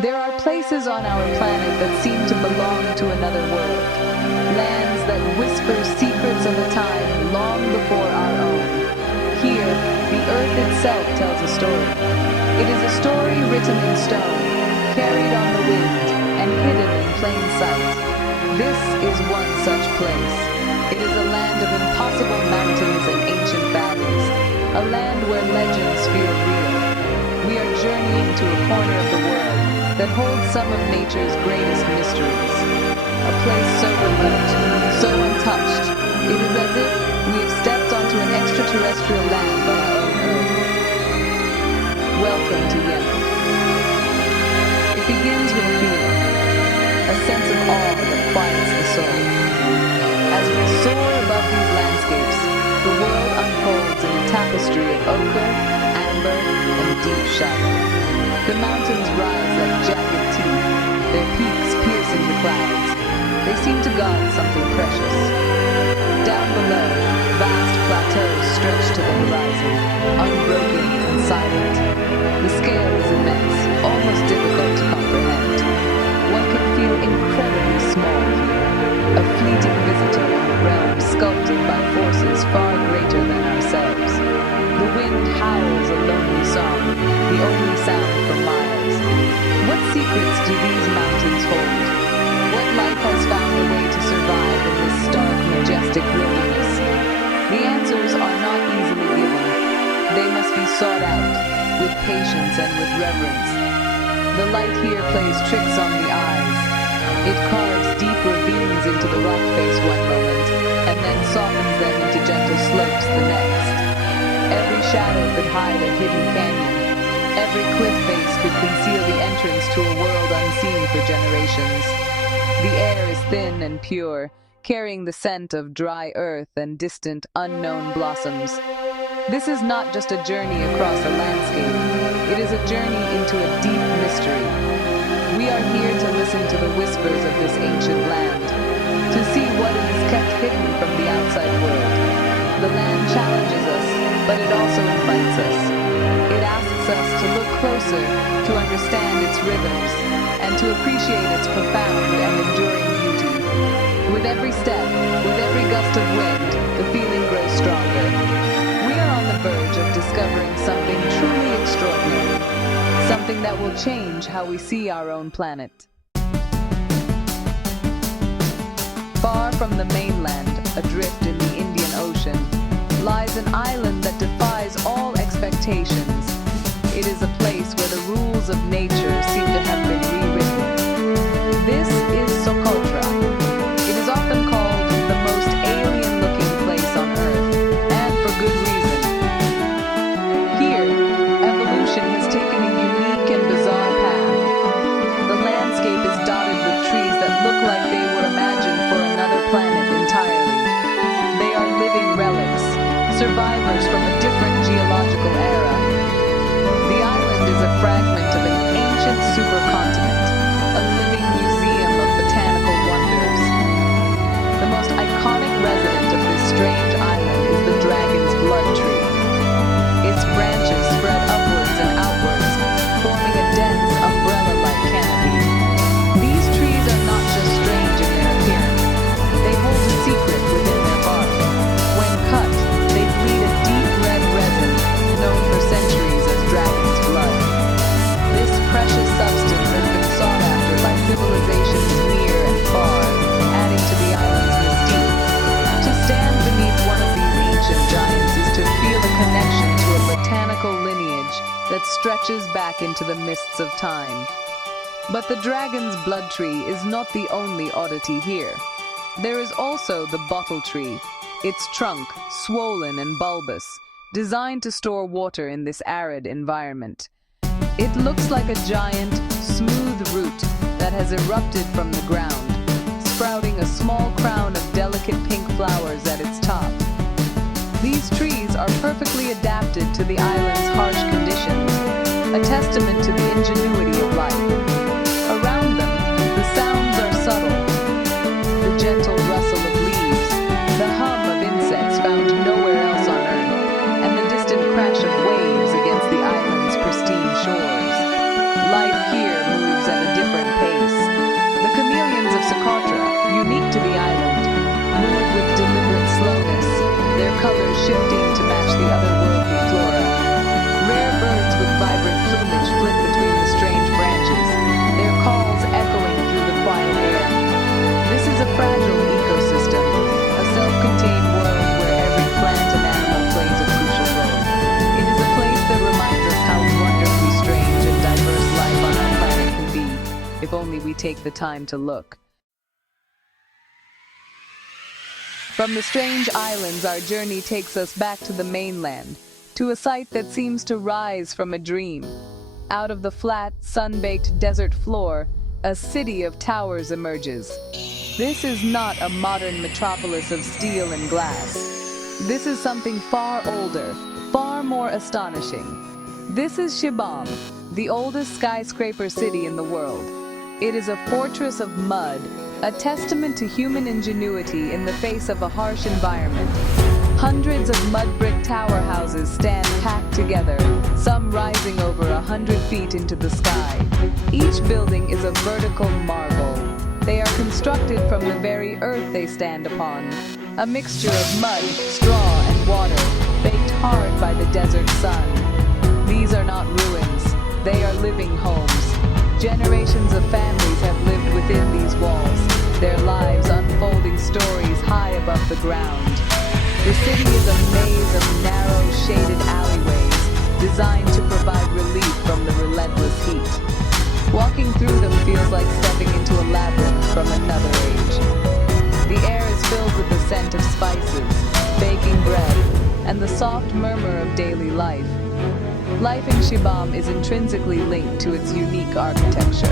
There are places on our planet that seem to belong to another world, lands that whisper secrets of a time long before our own. Here, the Earth itself tells a story. It is a story written in stone, carried on the wind, and hidden in plain sight. This is one such place. It is a land of impossible mountains and ancient valleys, a land where legends feel real. We are journeying to a corner of the world that holds some of nature's greatest mysteries. A place so remote, so untouched, it is as if we have stepped onto an extraterrestrial land on our own Earth. Welcome to Yemen. It begins with a feeling, a sense of awe that quiets the soul. As we soar above these landscapes, the world unfolds in a tapestry of ochre, amber, and deep shadow. The mountains rise like jagged teeth, their peaks piercing the clouds. They seem to guard something precious. Down below, vast plateaus stretch to the horizon, unbroken and silent. The scale is immense, almost difficult to comprehend. One can feel incredibly small here, a fleeting visitor in a realm sculpted by forces far greater than ourselves. The wind howls a lonely song, the only sound for miles. What secrets do these mountains hold? What life has found a way to survive in this stark, majestic wilderness? The answers are not easily given. They must be sought out, with patience and with reverence. The light here plays tricks on the eyes. It carves deep ravines into the rock face one moment, and then softens them into gentle slopes the next. Every shadow could hide a hidden canyon. Every cliff face could conceal the entrance to a world unseen for generations. The air is thin and pure, carrying the scent of dry earth and distant, unknown blossoms. This is not just a journey across a landscape. It is a journey into a deep mystery. We are here to listen to the whispers of this ancient land, to see what it has kept hidden from the outside world. The land challenges us, but it also invites us. It asks us to look closer, to understand its rhythms, and to appreciate its profound and enduring beauty. With every step, with every gust of wind, the feeling grows stronger. We are on the verge of discovering something truly extraordinary, something that will change how we see our own planet. Far from the mainland, adrift in the Indian Ocean, lies an island that defies all expectations. It is a place where the rules of nature seem to have been rewritten. This is Socotra. It is often called the most alien-looking place on Earth, and for good reason. Here, evolution has taken a unique and bizarre path. The landscape is dotted with trees that look like they were imagined for another planet entirely. They are living relics, survivors from a different geological era. The island is a fragment of an ancient supercontinent, a living museum of botanical wonders. The most iconic resident of this strange island is the dragon's blood tree. Its branches spread upwards and outwards, forming a dense umbrella-like canopy. These trees are not just strange in their appearance, they hold a secret within their bark. When cut, they bleed a deep red resin, known for centuries as dragon's blood. This precious substance has been sought after by civilizations near and far, adding to the island's mystique. To stand beneath one of these ancient giants is to feel a connection to a botanical lineage that stretches back into the mists of time. But the dragon's blood tree is not the only oddity here. There is also the bottle tree, its trunk swollen and bulbous, designed to store water in this arid environment. It looks like a giant, smooth root that has erupted from the ground, sprouting a small crown of delicate pink flowers at its top. These trees are perfectly adapted to the island's harsh conditions, a testament to the ingenuity of life. Around them, the sounds are subtle. The gentle rustle of leaves, the hum of insects found nowhere else on Earth, and the distant crash of waves against the island's pristine shores. Life here moves at take the time to look. From the strange islands, our journey takes us back to the mainland, to a site that seems to rise from a dream. Out of the flat, sun-baked desert floor, a city of towers emerges. This is not a modern metropolis of steel and glass. This is something far older, far more astonishing. This is Shibam, the oldest skyscraper city in the world. It is a fortress of mud, a testament to human ingenuity in the face of a harsh environment. Hundreds of mud brick tower houses stand packed together, some rising over 100 feet into the sky. Each building is a vertical marvel. They are constructed from the very earth they stand upon, a mixture of mud, straw, and water, baked hard by the desert sun. These are not ruins, they are living homes. Generations of families have lived within these walls, their lives unfolding stories high above the ground. The city is a maze of narrow, shaded alleyways designed to provide relief from the relentless heat. Walking through them feels like stepping into a labyrinth from another age. The air is filled with the scent of spices, baking bread, and the soft murmur of daily life. Life in Shibam is intrinsically linked to its unique architecture.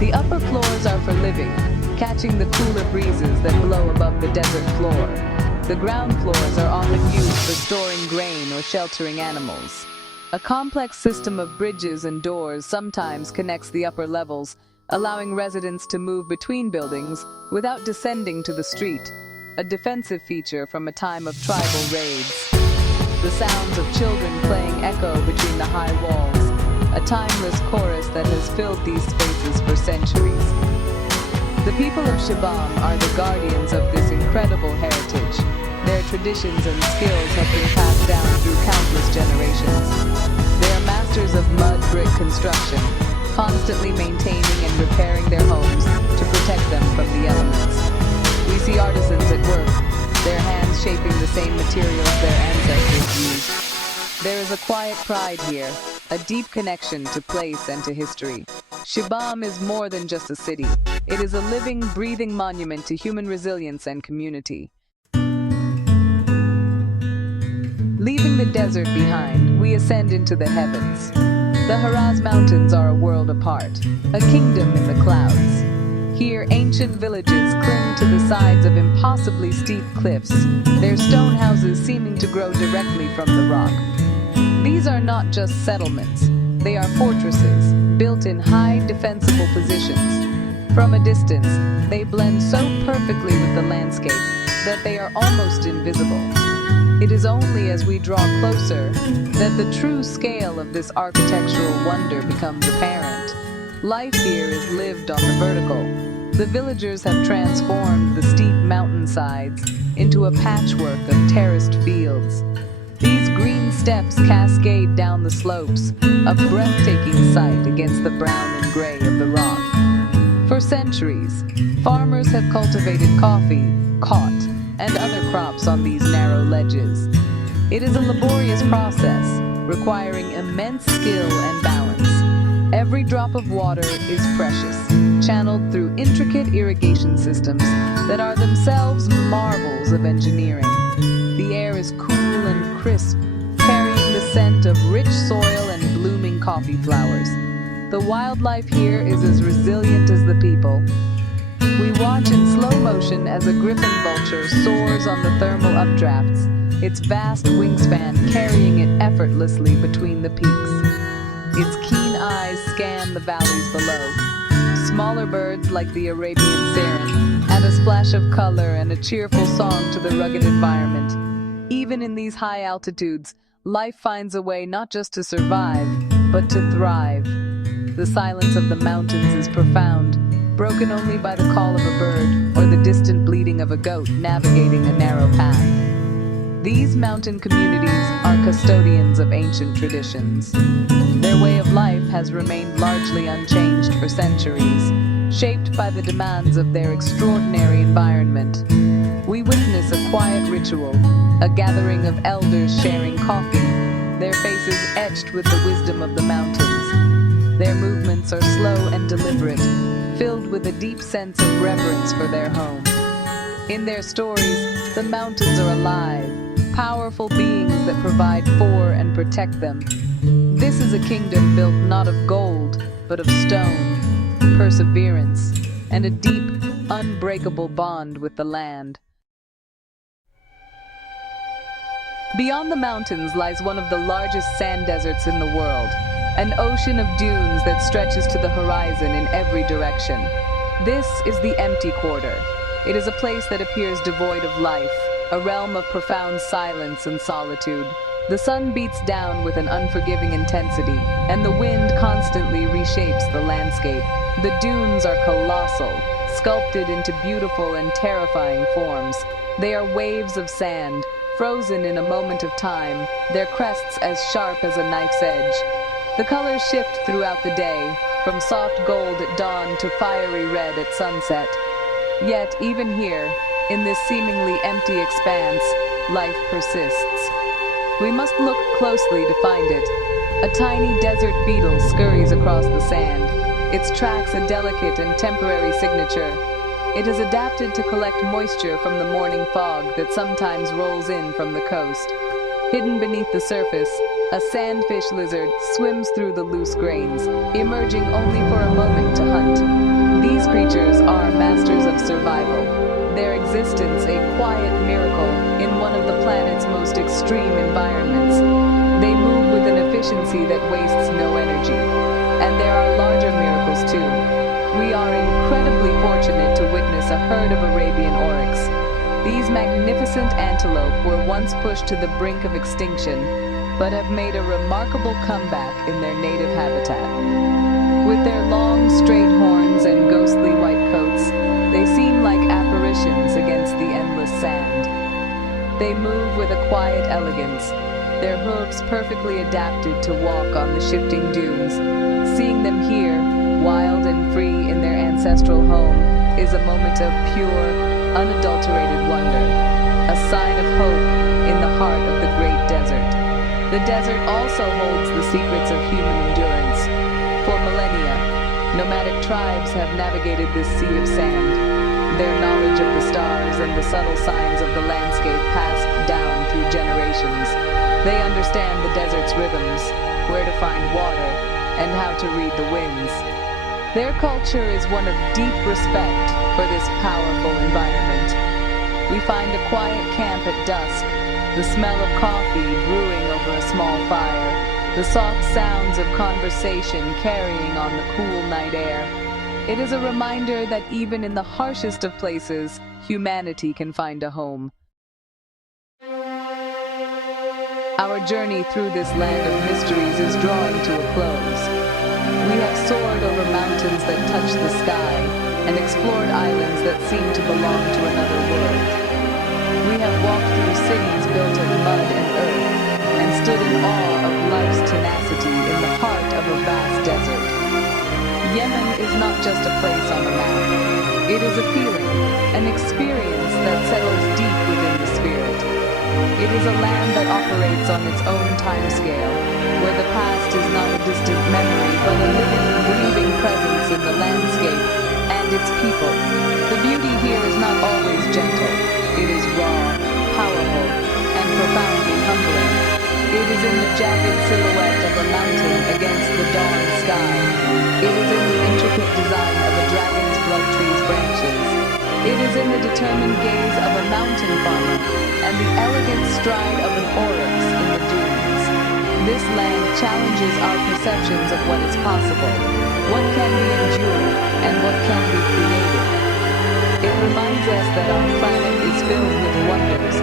The upper floors are for living, catching the cooler breezes that blow above the desert floor. The ground floors are often used for storing grain or sheltering animals. A complex system of bridges and doors sometimes connects the upper levels, allowing residents to move between buildings without descending to the street, a defensive feature from a time of tribal raids. The sounds of children playing echo between the high walls, a timeless chorus that has filled these spaces for centuries. The people of Shibam are the guardians of this incredible heritage. Their traditions and skills have been passed down through countless generations. They are masters of mud brick construction, constantly maintaining and repairing their homes to protect them from the elements. We see artisans at work, their hands shaping the same materials their ancestors used. There is a quiet pride here, a deep connection to place and to history. Shibam is more than just a city. It is a living, breathing monument to human resilience and community. Leaving the desert behind, we ascend into the heavens. The Haraz Mountains are a world apart, a kingdom in the clouds. Here, ancient villages cling to the sides of impossibly steep cliffs, their stone houses seeming to grow directly from the rock. These are not just settlements. They are fortresses, built in high, defensible positions. From a distance, they blend so perfectly with the landscape that they are almost invisible. It is only as we draw closer that the true scale of this architectural wonder becomes apparent. Life here is lived on the vertical. The villagers have transformed the steep mountainsides into a patchwork of terraced fields. These green steps cascade down the slopes, a breathtaking sight against the brown and gray of the rock. For centuries, farmers have cultivated coffee, cotton, and other crops on these narrow ledges. It is a laborious process, requiring immense skill and balance. Every drop of water is precious, channeled through intricate irrigation systems that are themselves marvels of engineering. The air is cool and crisp, carrying the scent of rich soil and blooming coffee flowers. The wildlife here is as resilient as the people. We watch in slow motion as a griffon vulture soars on the thermal updrafts, its vast wingspan carrying it effortlessly between the peaks. Its keen eyes scan the valleys below. Smaller birds like the Arabian Saren add a splash of color and a cheerful song to the rugged environment. Even in these high altitudes, life finds a way not just to survive, but to thrive. The silence of the mountains is profound, broken only by the call of a bird or the distant bleating of a goat navigating a narrow path. These mountain communities are custodians of ancient traditions. Their way of life has remained largely unchanged for centuries, shaped by the demands of their extraordinary environment. We witness a quiet ritual, a gathering of elders sharing coffee, their faces etched with the wisdom of the mountains. Their movements are slow and deliberate, filled with a deep sense of reverence for their home. In their stories, the mountains are alive, powerful beings that provide for and protect them. This is a kingdom built not of gold, but of stone, perseverance, and a deep, unbreakable bond with the land. Beyond the mountains lies one of the largest sand deserts in the world, an ocean of dunes that stretches to the horizon in every direction. This is the empty quarter. It is a place that appears devoid of life, a realm of profound silence and solitude. The sun beats down with an unforgiving intensity, and the wind constantly reshapes the landscape. The dunes are colossal, sculpted into beautiful and terrifying forms. They are waves of sand, frozen in a moment of time, their crests as sharp as a knife's edge. The colors shift throughout the day, from soft gold at dawn to fiery red at sunset. Yet, even here, in this seemingly empty expanse, life persists. We must look closely to find it. A tiny desert beetle scurries across the sand, its tracks a delicate and temporary signature. It has adapted to collect moisture from the morning fog that sometimes rolls in from the coast. Hidden beneath the surface, a sandfish lizard swims through the loose grains, emerging only for a moment to hunt. These creatures are masters of survival, their existence a quiet miracle in one of the planet's most extreme environments. They move with an efficiency that wastes no energy. And there are larger miracles too. We are incredibly fortunate to witness a herd of Arabian oryx. These magnificent antelope were once pushed to the brink of extinction, but have made a remarkable comeback in their native habitat. With their long, straight horns and ghostly white coats, they seem like apparitions against the endless sand. They move with a quiet elegance, their hooves perfectly adapted to walk on the shifting dunes. Seeing them here, wild and free in their ancestral home, is a moment of pure, unadulterated wonder, a sign of hope in the heart of the great desert. The desert also holds the secrets of human endurance. For millennia, nomadic tribes have navigated this sea of sand. Their knowledge of the stars and the subtle signs of the landscape passed down through generations. They understand the desert's rhythms, where to find water, and how to read the winds. Their culture is one of deep respect for this powerful environment. We find a quiet camp at dusk, the smell of coffee brewing over a small fire, the soft sounds of conversation carrying on the cool night air. It is a reminder that even in the harshest of places, humanity can find a home. Our journey through this land of mysteries is drawing to a close. We have soared over mountains that touch the sky and explored islands that seem to belong to another world. We have walked through cities built of mud and earth and stood in awe of life's tenacity in the heart of a vast desert. Yemen is not just a place on the map. It is a feeling, an experience that settles deep within the spirit. It is a land that operates on its own timescale, where the past is not a distant memory, but a living, breathing presence in the landscape and its people. The beauty here is not always gentle. It is raw, powerful, and profoundly humbling. It is in the jagged silhouette of a mountain against the dawn sky. It is in the intricate design of a dragon's blood tree's branches. It is in the determined gaze of a mountain farmer and the elegant stride of an oryx in the dunes. This land challenges our perceptions of what is possible, what can be endured, and what can be created. It reminds us that our planet is filled with wonders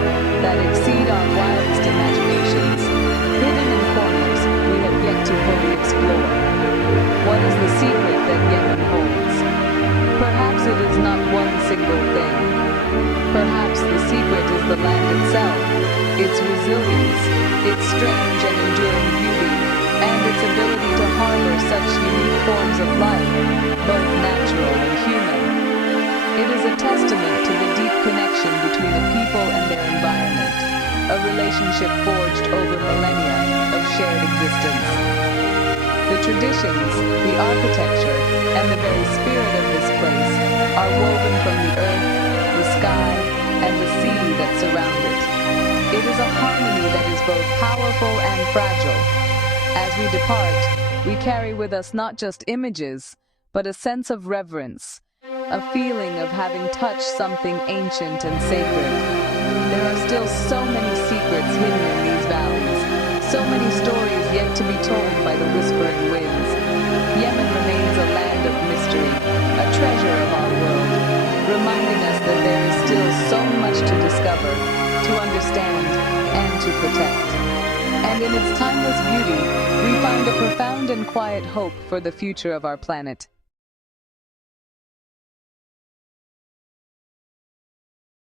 that exceed our wildest imaginations, hidden in corners we have yet to fully explore. What is the secret that Yemen holds? Perhaps it is not one single thing. Perhaps the secret is the land itself, its resilience, its strange and enduring beauty, and its ability to harbor such unique forms of life, both natural and human. It is a testament to the deep connection between a people and their environment, a relationship forged over millennia of shared existence. The traditions, the architecture, and the very spirit of this place are woven from the earth, the sky, and the sea that surround it. It is a harmony that is both powerful and fragile. As we depart, we carry with us not just images, but a sense of reverence, a feeling of having touched something ancient and sacred. There are still so many secrets hidden in these valleys, so many stories yet to be told by the whispering winds. Yemen remains a land of mystery, a treasure of our world, reminding us that there is still so much to discover, to understand, and to protect. And in its timeless beauty, we find a profound and quiet hope for the future of our planet.